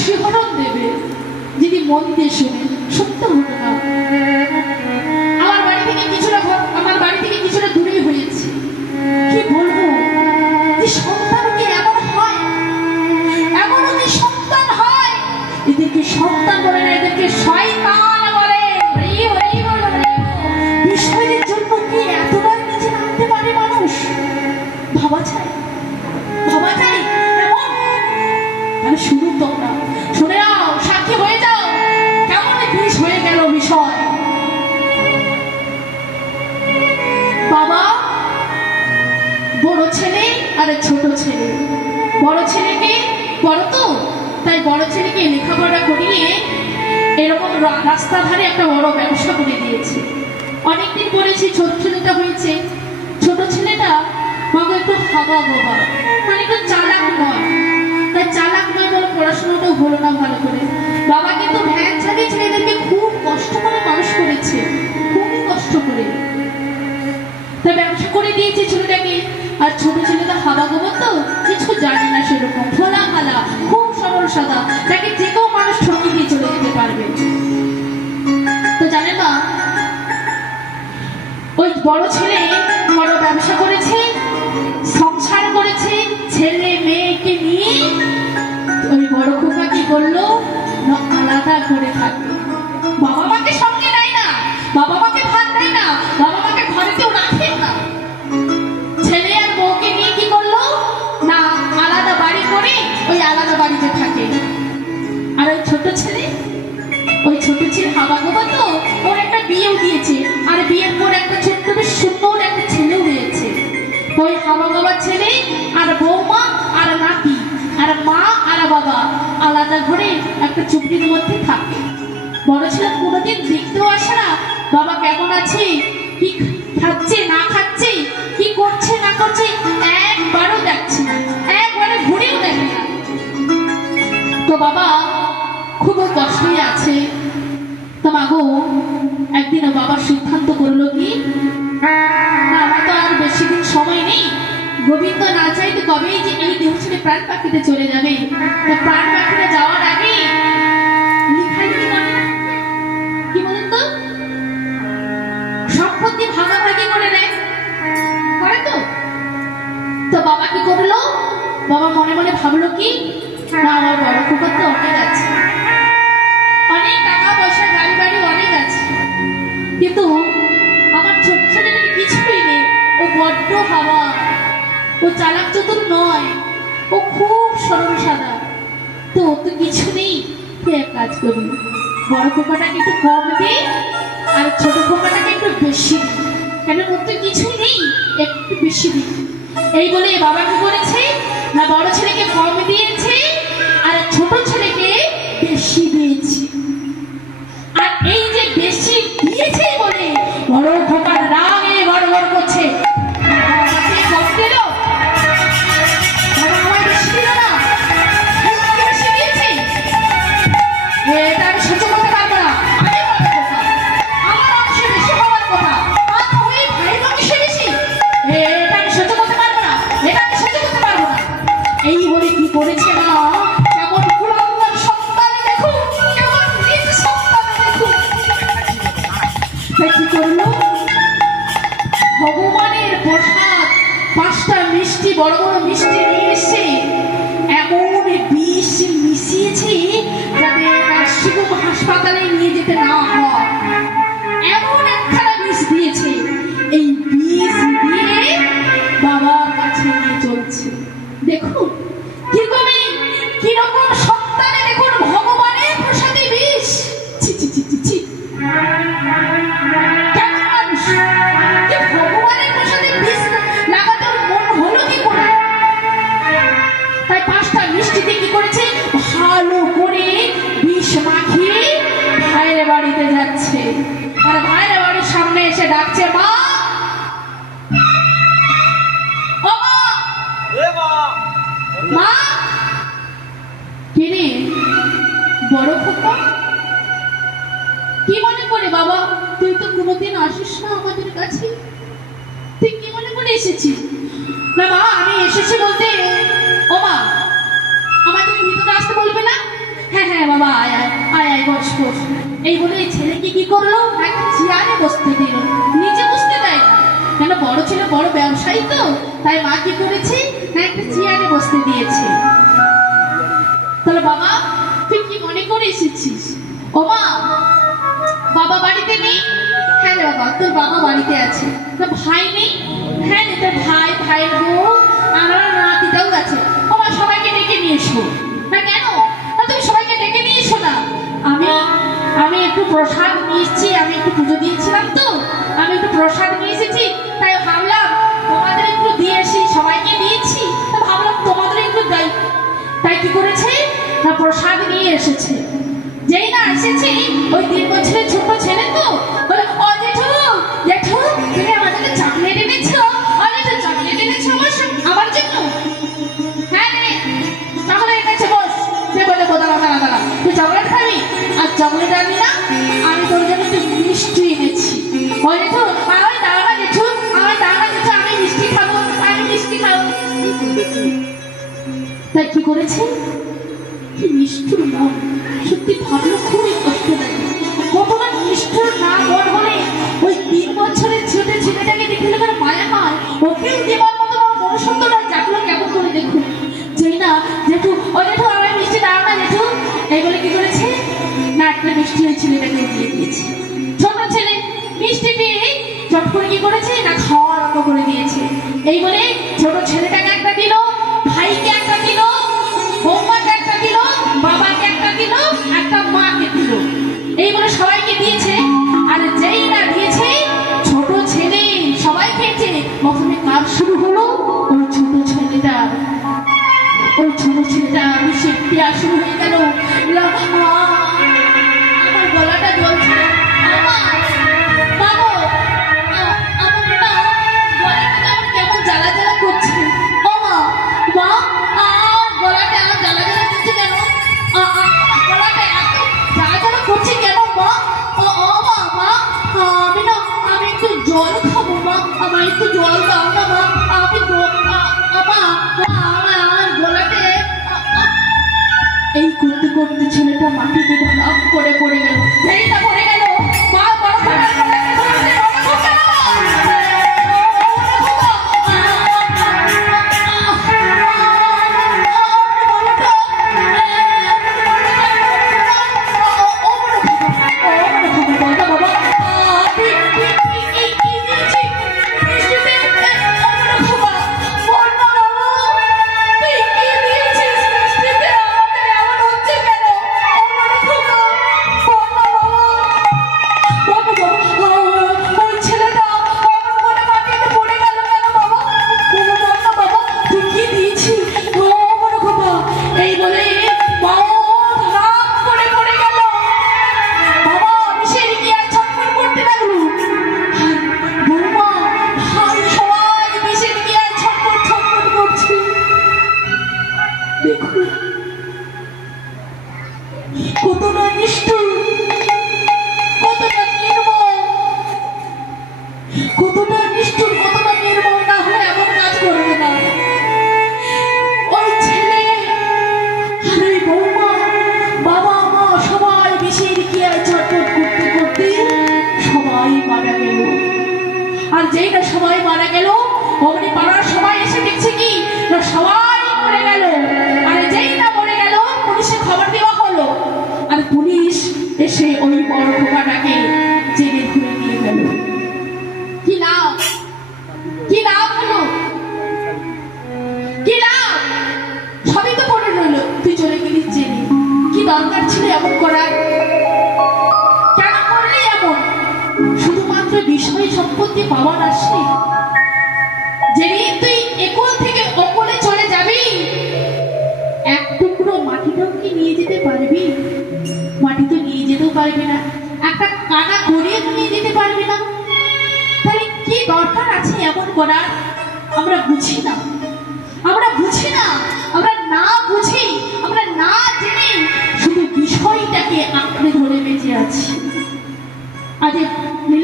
শিহরণ দেবে যদি মন দিয়ে শুনে। সত্য ঘটনা, আমার বাড়ি থেকে কিছুটা দূরেই হয়েছে। কি বলবো, যে সন্তান কি এমন হয়, এমনও যে সন্তান হয়, এদেরকে সন্তান বলে না, এদেরকে শয়তান বলে। বিষয়ের জন্য কি এতবার নিচে নামতে পারে মানুষ? ভাবা যায়, ভাবা যায় এমন? আমি শুধু তোমরা শুনে নাও, সাক্ষী হয়ে যাও কেমন বিষ হয়ে গেল বিষয়। বাবা, বড় ছেলে আর ছোট ছেলে। বড় ছেলেকে, বড় তো তাই বড় ছেলেকে লেখাপড়া করিয়ে এরকম রাস্তা ধারে একটা বড় ব্যবসা করে দিয়েছে। অনেকদিন পরেছি ছোট ছেলেটা হয়েছে। ছোট ছেলেটা মাকে একটু হাবা গোবা, মানে একটু চালাক নয়। তাই চালাক নয় বলে পড়াশোনাটাও হলো না ভালো করে। বাবা কিন্তু ভ্যান চালিয়ে ছেলেদেরকে খুব কষ্ট করে মানুষ করেছে, খুবই কষ্ট করে। তাই ব্যবসা করে দিয়েছে ছেলেটাকে। আর ছোট ছেলেটা হাবা গোবা তো কিছু জানে না, সেরকম খোলা খালা, খুব সরল সাদা। তাকে যে কেউ মানুষ ঠকিয়ে দিয়ে চলে যেতে পারবে। তো জানে না, ওই বড় ছেলে বড় ব্যবসা করেছে, সংসার করেছে, ছেলে মেয়েকে নিয়ে ওই বড় খোকা কি করলো না, আলাদা করে থাকে। বাবা মাকে সঙ্গে নেয় না, বাবা মাকে ভাত দেয় না, বাবা মাকে ঘরেতেও রাখে না। ছেলে আর বউকে নিয়ে কি করলো না, আলাদা বাড়ি করে ওই আলাদা বাড়িতে থাকে। আর ওই ছোট ছেলে হাবা গোবা তো, ওর একটা বিয়েও দিয়েছে। আর বিয়ের পর একটা ছোট্ট বেশ সুন্দর একটা ছেলেও হয়েছে। ওই হাবা গোবা ছেলে আর বৌমা আর নাতি আর মা আর বাবা আলাদা ঘরে একটা চুপড়ির মধ্যে থাকে। বড় ছেলে কোনোদিন দেখতেও আসে না বাবা কেমন আছে, কি খাচ্ছে না খাচ্ছে, কি করছে না করছে, একবারও দেখছে না, একবারে ঘুরেও দেখে না। তো বাবা খুব কষ্টই আছে। তো মাগো একদিন বাবা সিদ্ধান্ত করলো কি, আমার তো আর বেশি দিন সময় নেই, গোবিন্দ না চাইতে কবেই যে এই দেহ ছেড়ে প্রাণ পাখিতে চলে যাবে। তো প্রাণ পাখিতে যাওয়ার আগে লিখালিখি করে না, কি বলেন তো, সম্পত্তি ভাগাভাগি করে নেয়, করে তো। তো বাবা কি করলো, বাবা মনে মনে ভাবলো কি না, আমার বড় খোকা তো অনেক আছে, অনেক টাকা পয়সা গাড়ি বাড়ি অনেক আছে, কিন্তু আমার ছোট ছেলেটাকে কিছুই নেই। ও বড্ড হাওয়া, ও চালাক চতুর নয়, ও খুব সরল সাদা। তো ও তো কিছু নেই, তুই এক কাজ করবি, বড় খোকাটাকে একটু কম দে আর ছোট খোকাটাকে একটু বেশি দি, কেন ওর তো কিছুই নেই, একটু বেশি দি। এই বলে বাবা কি করেছে না, বড় ছেলেকে কম দিয়েছে আর ছোট ছেলেকে বেশি দিয়েছে। আর এই যে বেশি দিয়েছে বলে বড় খোকার রাগে গড়গড় করছে, ভগবানের প্রসাদ 5টা মিষ্টি, বড় বড় মিষ্টি নিয়ে এসে এমন বিষ মিশিয়েছে যাতে নার্সিংহোম হাসপাতালে নিয়ে যেতে না হয়, এমন একখানা বিষ দিয়েছে। এই বিষ দিয়ে বাবার কাছে নিয়ে চলছে। দেখুন কিরকম সন্তানে, দেখুন ভগবানের প্রসাদে বিষ। ছি ছি ছি ছি ছি, ভগবানের প্রসাদে বিষ লাগাতে মন হলো কি করে? তাই 5টা মিষ্টিতে কি করেছে, ভালো করে বিষ মাখিয়ে ভাইয়ের বাড়িতে যাচ্ছে। আর ভাইয়ের বাড়ির সামনে এসে ডাকছে, মা, ও মা। কিরে বড় খোকা, কি মনে করে বাবা, তুই তো কোনোদিন আসিস না আমাদের কাছে, তুই কি মনে করে এসেছিস? না মা, আমি এসেছি বলতে, ও মা, আমায় তুমি ভিতরে আসতে বলবে না? হ্যাঁ হ্যাঁ বাবা আয় আয় আয় আয় বস বস। এই বলে এই ছেলেকে কি করলো, একটা চেয়ারে বসতে দিল, নিচে বসতে দেয় না, কেন বড় ছেলে বড় ব্যবসায়ী তো, তাই মা কি করেছে না একটা চেয়ারে বসতে দিয়েছে। তাহলে বাবা তুই কি মনে করে এসেছিস? ও মা, বাবা বাড়িতে নেই? হ্যাঁ রে বাবা, তোর বাবা বাড়িতে আছে। তোর ভাই নেই? হ্যাঁ রে, তোর ভাই, ভাইয়ের বউ, আমার নাতিটাও আছে। ও মা, সবাইকে ডেকে নিয়ে এসো। না কেন? তুমি সবাইকে ডেকে নিয়ে এসো না। আমি একটু প্রসাদ নিয়ে এসেছি, আমি একটু পুজো দিয়েছিলাম তো, আমি একটু প্রসাদ নিয়ে এসেছি, তাই ভাবলাম তোমাদের একটু দিয়ে আসি, সবাইকে দিয়েছি, ভাবলাম তোমাদের একটু দেয়। তাই কি করেছে না প্রসাদ নিয়ে এসেছে। যেই না এসেছি, ওই 3 বছরের ছোট ছেলে তো বলে, ও জেঠু জেঠু, তুমি আমার জন্য চকলেট এনেছো? ও জেঠু, চকলেট এনেছো আমার জন্য? হ্যাঁ রে, চকলেট এনেছে, বস। সে বলে, দাঁড়া দাঁড়া দাঁড়া, তুই চকলেট খাবি? আর চকলেট আনবি না, আমি তোর জন্য একটু মিষ্টি এনেছি। ও জেঠু, আমার দাঁড়া না জেঠু, আমার দাঁড়া না জেঠু, আমি মিষ্টি খাবো, আমি মিষ্টি খাবো। তাই কি করেছে, কি নিষ্ঠুর মন, সত্যি ভাবলো খুবই কষ্ট লাগে। কতটা নিষ্ঠুর না মন হলে ওই 3 বছরের ছোট ছেলেটাকে দেখলে করে মায়া হয়, ওকেও দেওয়ার মতো মনুষ্যত্ব না জাগলো কেমন করে দেখুন। যেই না জেঠু, ও জেঠু আমার মিষ্টি দাও না জেঠু, এই বলে কি করেছে না একটা মিষ্টি ওই ছেলেটাকে দিয়ে দিয়েছে। ছোট ছেলে মিষ্টি পেয়ে চট করে কি করেছে না খাওয়া আরম্ভ করে দিয়েছে। এই বলে ছোট ছেলেটাকে একটা দিল, ভাইকে একটা দিল, বৌমাকে একটা দিল, বাবাকে একটা দিল, একটা মাকে দিল। এই বলে সবাইকে দিয়েছে। আর যেই না দিয়েছে, ছোট ছেলে সবাই খেয়েছে, প্রথমে কাজ শুরু হলো ওই ছোট ছেলেটা। ওই ছোট ছেলেটা বিষের পিয়াস শুরু হয়ে গেল। আমার গলাটা জ্বলছে, কেমন জ্বালা জ্বালা করছে। ও মা, মা, গলাটা আমার জ্বালা জ্বালা করছে কেন? গলাটা এত জ্বালা জ্বালা করছে কেন মা? মা, আমি একটু জল খাবো মা, আমার একটু জল দাও না মা, আমি আমার গলাতে। এই করতে করতে ছেলেটা মাটিতে ধরাপ করে পড়ে গেল। ছেলেটা পড়ে গেল, মা বড় কতটা নিষ্ঠুর, কতটা নির্মম, কতটা নিষ্ঠুর, কতটা নির্মম না হলে এমন কাজ করবে না। ওই ছেলে আর ওই বৌমা, বাবা মা সবাই বিষের কিয়ায় ছটফট করতে করতে সবাই মারা গেল। আর যেই না সবাই মারা গেল, অমনি পাড়ার সবাই এসে দেখছে কি না সবাই মরে গেল। আর যেই না মরে গেল, পুলিশে খবর দেওয়া হলো। আর পুলিশ এসে ওই বড় খোকাটাকে জেলে ধরে নিয়ে গেল। কি লাভ, কি লাভ হলো, কি লাভ? সবই তো পড়ে রইল, তুই চলে গেলি জেলে। কি দরকার ছিল এমন করার? কেন করলি এমন? শুধুমাত্র বিষয় সম্পত্তি পাওয়ার আসে। যেদিন তুই একল থেকে অকলে চলে যাবি, এক টুকরো মাটিটাও কি নিয়ে যেতে পারবি? মাটি তো নিয়ে যেতেও পারবি না, একটা কানা গড়িয়ে নিয়ে যেতে পারবি না। তাহলে কি দরকার আছে এমন করার? আমরা বুঝি না, আমরা বুঝি না, আমরা না বুঝি, আমরা না জেনে শুধু বিষয়টাকে আঁকড়ে ধরে বেঁচে আছি। আজ